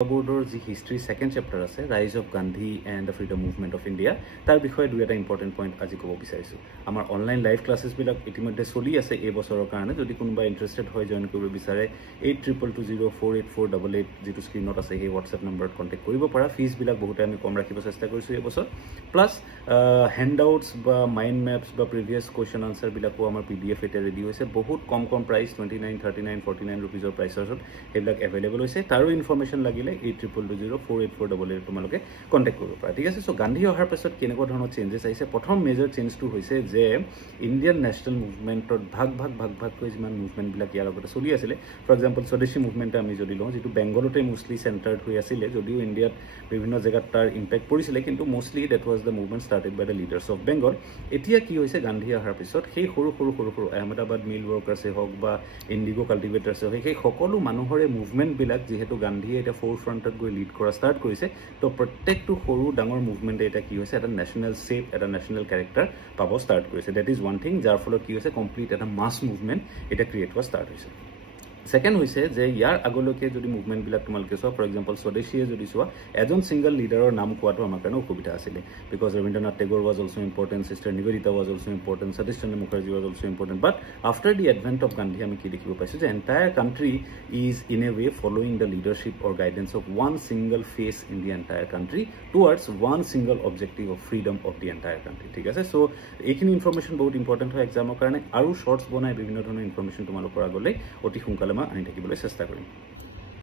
বোৰ্ডৰ যি history second chapter আছে ৰাইজ of Gandhi and the freedom movement of India তাৰ বিষয়ে দুই এটা ইম্পৰ্টেণ্ট পইণ্ট আজি ক'ব বিচাৰিছোঁ আমাৰ অনলাইন লাইভ ক্লাছেছবিলাক ইতিমধ্যে চলি আছে এই বছৰৰ কাৰণে যদি কোনোবা ইণ্টাৰেষ্টেড হয় জইন কৰিব বিচাৰে 8220484888 যিটো স্ক্ৰীনত আছে সেই হোৱাটছএপ নম্বৰত কণ্টেক্ট কৰিব পাৰা ফিজবিলাক বহুতে আমি কম ৰাখিব চেষ্টা কৰিছোঁ এই বছৰ প্লাছ হেণ্ডআউটছ বা মাইণ্ড মেপছ বা প্ৰিভিয়াছ কুৱেশ্যন আনচাৰবিলাকো আমাৰ PDF এতিয়া ৰেডি হৈছে বহুত কম প্ৰাইচ 29 39 49 ৰুপিজৰ প্ৰাইচত সেইবিলাক এভেইলেবল হৈছে তাৰো ইনফৰমেশ্যন লাগিলে 8220484888 তোমালোকে কণ্টেক্ট কৰিব পাৰা ঠিক আছে সো গান্ধী অহাৰ পাছত কেনেকুৱা ধৰণৰ চেঞ্জেছ আহিছে প্ৰথম মেজৰ চেঞ্জটো হৈছে যে ইণ্ডিয়ান নেশ্যনেল মুভমেণ্টৰ ভাগ যিমান মুভমেণ্টবিলাক ইয়াৰ আগতে চলি আছিলে ফৰ এক্সাম্পল স্বদেশী মুভমেণ্ট আমি যদি লওঁ যিটো বেংগলতে মোষ্টলি চেণ্টাৰ্ড হৈ আছিলে যদিও ইণ্ডিয়াত বিভিন্ন জেগাত তাৰ ইম্পেক্ট পৰিছিলে কিন্তু mostly that was the movement started by the leaders of Bengal এতিয়া কি হৈছে গান্ধী অহাৰ পিছত সেই সৰু আহমেদাবাদ মিল ৱৰ্কাৰ্ছে হওক বা ইণ্ডিগো কাল্টিভেটাৰ্ছে হওক সেই সকলো মানুহৰে মুভমেণ্টবিলাক যিহেতু গান্ধীয়ে এতিয়া ফ্ৰণ্টত গৈ লিড কৰা ষ্টাৰ্ট কৰিছে তো প্ৰত্যেকটো সৰু ডাঙৰ মুভমেণ্টে এটা কি হৈছে এটা নেশ্যনেল শেপ এটা নেশ্যনেল কেৰেক্টাৰ পাব ষ্টাৰ্ট কৰিছে ডেট ইজ ওৱান থিং যাৰ ফলত কি হৈছে কমপ্লিট এটা মাছ মুভমেণ্ট এটা ক্ৰিয়েট হোৱা ষ্টাৰ্ট হৈছে সেকেন্ড হৈছে যে ইয়াৰ আগলৈকে যদি মুভমেণ্টবিলাক তোমালোকে চোৱা ফৰ এক্সাম্পল স্বদেশীয়ে যদি চোৱা এজন সিংগল লিডাৰৰ নাম কোৱাটো আমাৰ কাৰণে অসুবিধা আছিলে because Rabindranath Tagore was also important sister Nivedita was also important Satish Chandra Mukherjee was also important but after the advent of Gandhi আমি কি দেখিব পাইছোঁ যে entire country is in a way following the leadership or guidance of one single face in the entire country towards one single objective of freedom of the entire country ঠিক আছে চ' এইখিনি information বহুত important হয় এক্সামৰ কাৰণে আৰু shorts বনাই বিভিন্ন ধৰণৰ ইনফৰমেশ্যন তোমালোকৰ আগলৈ অতি সোনকালে মই আনি থাকিবলৈ চেষ্টা কৰিম